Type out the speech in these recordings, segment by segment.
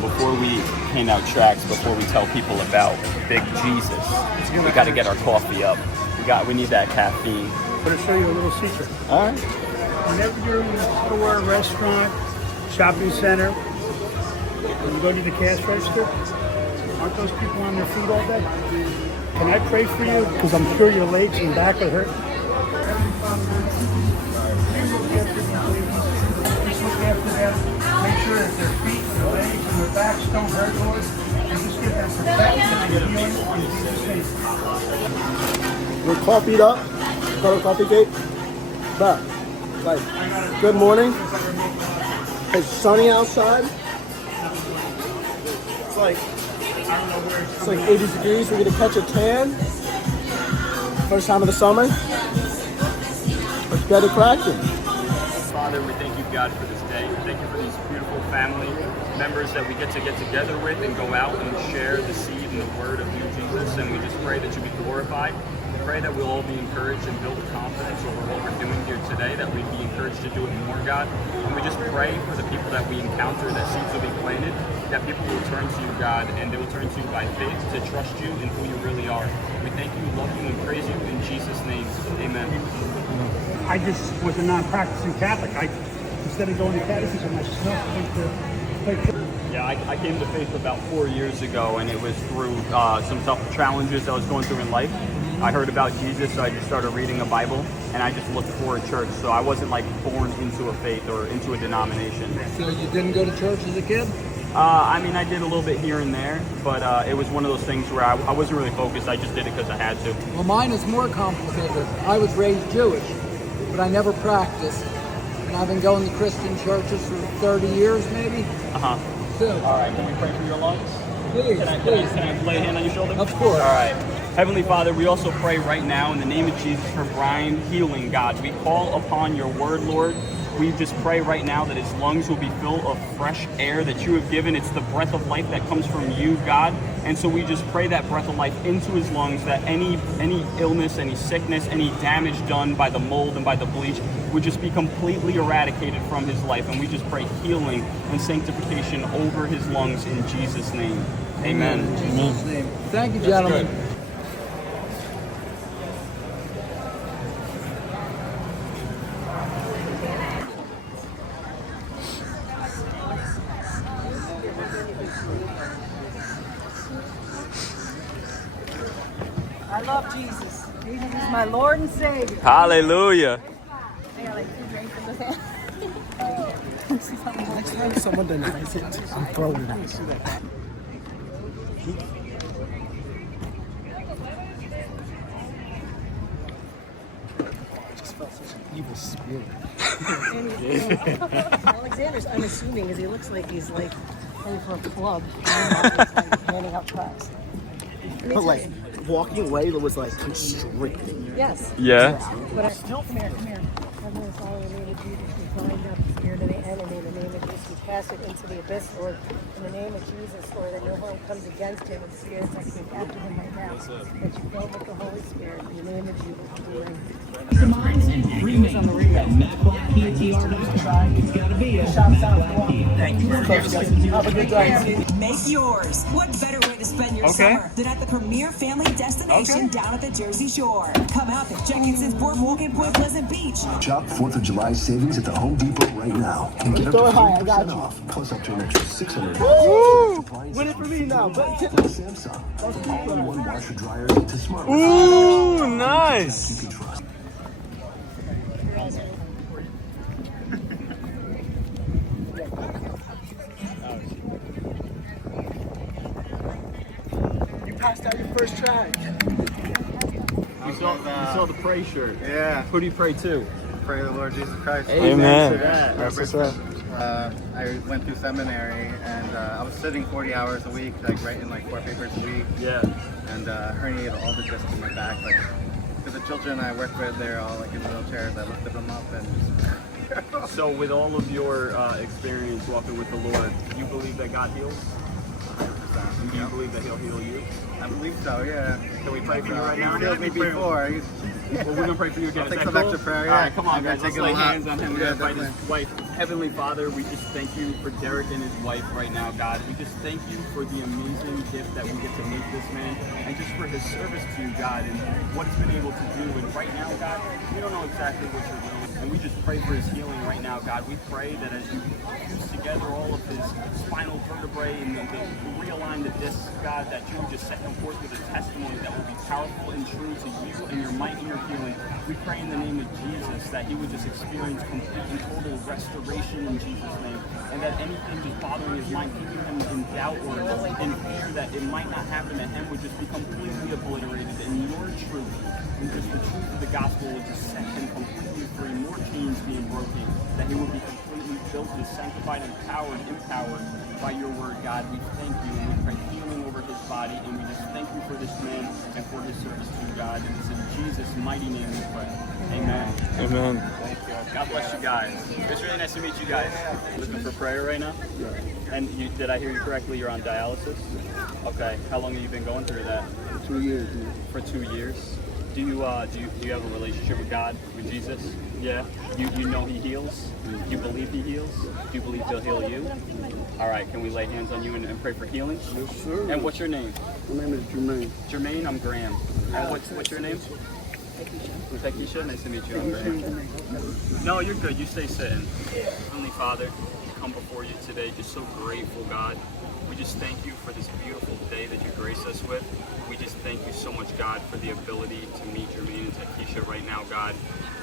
before we hand out tracts, before we tell people about Big Jesus, we got to get our coffee up. We need that caffeine. I'm going to show you a little secret. All right. Whenever you're in a store, restaurant, shopping center, when you go to the cash register, aren't those people on their feet all day? Can I pray for you? Because I'm sure your legs and back are hurt. Just look after them. Make sure that their feet, their legs, and their backs don't hurt, Lord. And just give them protection and healing in Jesus' name. We're coffeeed up. Got a coffee cake. But, like, good morning. It's sunny outside. It's like 80 degrees. We're gonna catch a tan. First time of the summer. Let's get it cracking. Father, we thank you, God, for this day. We thank you for these beautiful family members that we get together with and go out and share the seed and the word of you, Jesus. And we just pray that you be glorified. We pray that we'll all be encouraged and build confidence over what we're doing here today, that we'd be encouraged to do it more, God. And we just pray for the people that we encounter, that seeds will be planted, that people will turn to you, God, and they will turn to you by faith to trust you in who you really are. We thank you, love you, and praise you in Jesus' name. Amen. I just was a non-practicing Catholic. Instead of going to catechism, I just went to Yeah, I came to faith about 4 years ago, and it was through some tough challenges I was going through in life. I heard about Jesus, so I just started reading a Bible, and I just looked for a church. So I wasn't like born into a faith or into a denomination. So you didn't go to church as a kid? I mean, I did a little bit here and there, but it was one of those things where I wasn't really focused. I just did it because I had to. Well, mine is more complicated. I was raised Jewish, but I never practiced. And I've been going to Christian churches for 30 years, maybe. So, All right, can we pray for your lungs? please, Can please. I lay a hand on your shoulder? Of course. All right. Heavenly Father, we also pray right now in the name of Jesus for Brian healing, God. We call upon your word, Lord. We just pray right now that his lungs will be filled of fresh air that you have given. It's the breath of life that comes from you, God. And so we just pray that breath of life into his lungs, that any illness, any sickness, any damage done by the mold and by the bleach would just be completely eradicated from his life. And we just pray healing and sanctification over his lungs in Jesus' name. Amen. In Jesus' name. Thank you, gentlemen. I love Jesus. Jesus is my Lord and Savior. Hallelujah. I got like 2 drinks in this hand. Next time someone denies it, I'm throwing it out. I just felt such an evil spirit. Alexander's unassuming because he looks like he's like going for a club. Handing out tracts. But like, walking away was like constricting. Yes. Yeah. But come here. Heavenly Father, in the name of Jesus, we bind up the spirit of the enemy. In the name of Jesus, we cast it into the abyss, Lord. In the name of Jesus, Lord, that no harm comes against him and spirits that came after him right now. That you fill with the Holy Spirit. In the name of Jesus, amen. Thank you. Have a good day. Make yours. What better way to spend your summer than at the premier family destination down at the Jersey Shore? Come out to Jenkinson's Boardwalk in Point Pleasant Beach. Shop 4th of July savings at the Home Depot right now and get up to 50% off, plus up to an extra $600. Woo! Win it for me now. Samsung. All-in-one washer dryers to smart. Ooh, nice. You can trust. You passed out your first track. You saw the pray shirt. Yeah, Who do you pray to? pray to the Lord Jesus Christ. Amen. That's what's up. I went through seminary and I was sitting 40 hours a week, like writing like 4 papers a week. Yeah. And herniated all the discs in my back. Like, for the children I work with, they're all like in wheelchairs. I lifted them up and. So with all of your experience walking with the Lord, do you believe that God heals? 100%. And do you believe that he'll heal you? I believe so. Yeah. Can we pray for you right now? He healed me before. Well, we're gonna pray for you again. I'll Is take that some cool? extra prayer. All right, come on, I'm gonna guys. Let's take lay a little hands on him. We're Yeah, gonna invite his definitely. wife. Heavenly Father, we just thank you for Derek and his wife right now, God. We just thank you for the amazing gift that we get to meet this man, and just for his service to you, God, and what he's been able to do. And right now, God, we don't know exactly what you're doing, and we just pray for his healing right now, God. We pray that as you fuse together all of his spinal vertebrae and realign the discs, God, that you just set him forth with a testimony that will be powerful and true to you and your might and your healing. We pray in the name of Jesus that he would just experience complete and total restoration in Jesus' name, and that anything just bothering his mind, keeping him in doubt or in fear that it might not happen to him, would just be completely obliterated, and your truth and just the truth of the gospel would just set him completely free, more chains being broken, that he would be completely built and sanctified, empowered by your word, God. We thank you, and we pray healing over his body, and we just thank you for this man and for his service to you, God. And it's in Jesus' mighty name we pray. Amen. Amen. Thank you. God bless you guys. It's really nice to meet you guys. Looking for prayer right now? And did I hear you correctly? You're on dialysis? Okay. How long have you been going through that? 2 years. For 2 years. Do you have a relationship with God, with Jesus? Yeah. You know he heals? Do you believe he heals? Do you believe he'll heal you? All right. Can we lay hands on you and pray for healing? Yes, sir. And what's your name? My name is Jermaine. Jermaine. I'm Graham. And what's your name? Takisha. Nice to meet you. I'm Graham. No, you're good. You stay sitting. Heavenly Father, we come before you today just so grateful, God. We just thank you for this beautiful day that you grace us with. We just thank you so much, God, for the ability to meet Jermaine and Takisha right now, God.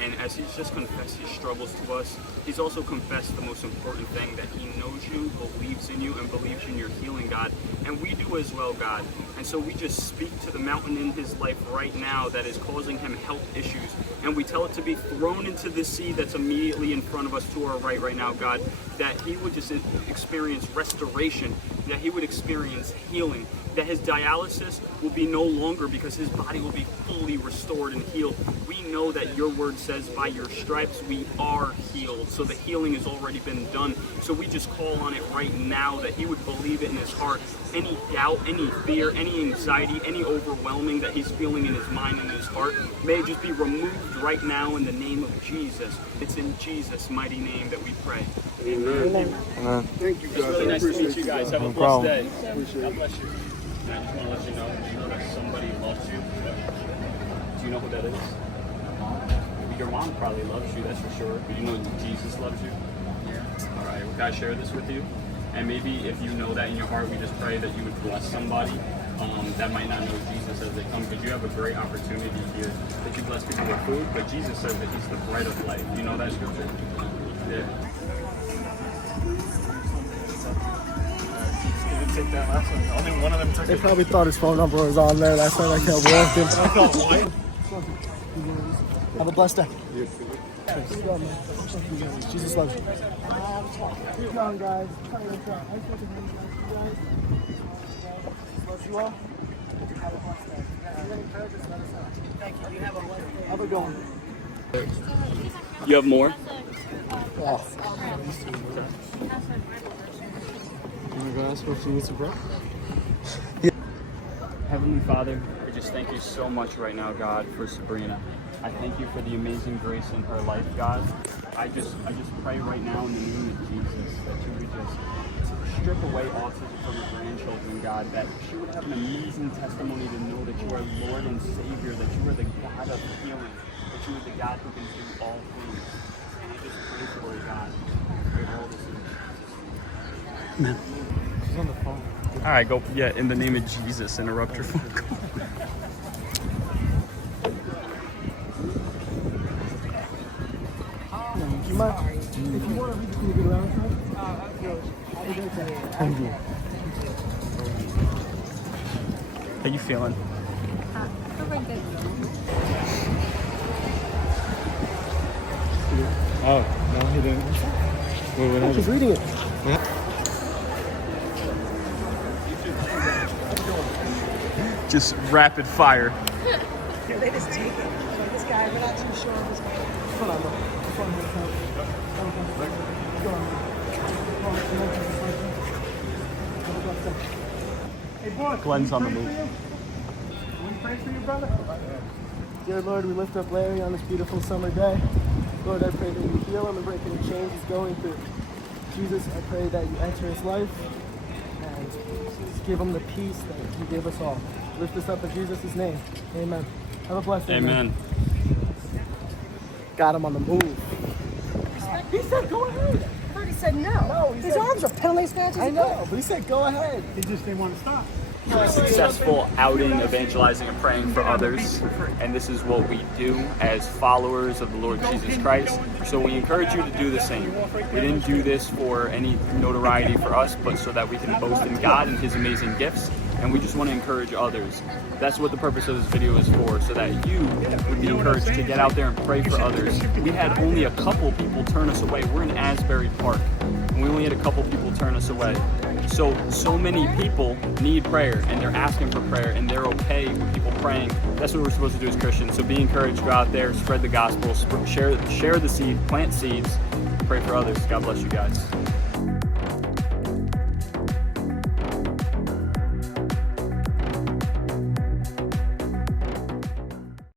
And as he's just confessed his struggles to us, he's also confessed the most important thing, that he knows you, believes in you, and believes in your healing, God. And we do as well, God. And so we just speak to the mountain in his life right now that is causing him health issues. And we tell it to be thrown into the sea that's immediately in front of us to our right now, God. That he would just experience restoration, that he would experience healing, that his dialysis will be no longer, because his body will be fully restored and healed. We know that your word says by your stripes we are healed. So the healing has already been done. So we just call on it right now, that he would believe it in his heart. Any doubt, any fear, any anxiety, any overwhelming that he's feeling in his mind and his heart, may it just be removed right now in the name of Jesus. It's in Jesus' mighty name that we pray. Amen. Amen. Thank you, guys. It's really nice to meet you guys. Have a No blessed problem. day. God bless you. And I just want to let you know that somebody loves you. Do you know who that is? Your mom probably loves you, that's for sure. But you know Jesus loves you? Yeah. All right. Well, can I share this with you? And maybe if you know that in your heart, we just pray that you would bless somebody that might not know Jesus as they come, because you have a great opportunity here that you bless people with food, but Jesus says that he's the bread of life. You know that scripture? Yeah. Take that last one. Only one of them took They probably thought his phone number was on there. That's why I kept walking. Have a blessed day. Jesus loves you. Keep going, guys. Loves you all. Have a blessed day. If you have any prayer, just let us know. Thank you. You have a blessed day. Have a good one. You have more? Oh. Oh my gosh, what she needs to break? Heavenly Father, I just thank you so much right now, God, for Sabrina. I thank you for the amazing grace in her life, God. I just pray right now in the name of Jesus that you would just strip away autism from her grandchildren, God, that she would have an amazing testimony to know that you are Lord and Savior, that you are the God of healing, that you are the God who can do all things. And I just pray for her, God. I pray all this in Jesus' name. Amen. She's on the phone. All right, go. Yeah, in the name of Jesus, interrupt your phone call. Do you mind? If you want to, can you get around time? Thank you. How you feeling? Pretty good. Oh, no, he didn't. What happened? She's reading it. Just rapid fire. They just take it. This guy, we're not too sure of this guy. Hold on, look. Hey, boy. Glenn's on the move. Will you pray for your brother? Dear Lord, we lift up Larry on this beautiful summer day. Lord, I pray that you heal him and break any chains he's going through. Jesus, I pray that you enter his life and just give him the peace that you gave us all. Lift this up in Jesus' name. Amen. Have a blessed day. Amen. Got him on the move. He said, go ahead. I thought he said no. No, he His said- arms are penalty scratches. I know, but he said, go ahead. He just didn't want to stop. Successful outing, evangelizing, and praying for others. And this is what we do as followers of the Lord Jesus Christ. So we encourage you to do the same. We didn't do this for any notoriety for us, but so that we can boast in God and his amazing gifts. And we just want to encourage others. That's what the purpose of this video is for, so that you would be encouraged to get out there and pray for others. We had only a couple people turn us away. We're in Asbury Park, and we only had a couple people turn us away. So many people need prayer, and they're asking for prayer, and they're okay with people praying. That's what we're supposed to do as Christians. So be encouraged, go out there, spread the gospel, share the seed, plant seeds, pray for others. God bless you guys.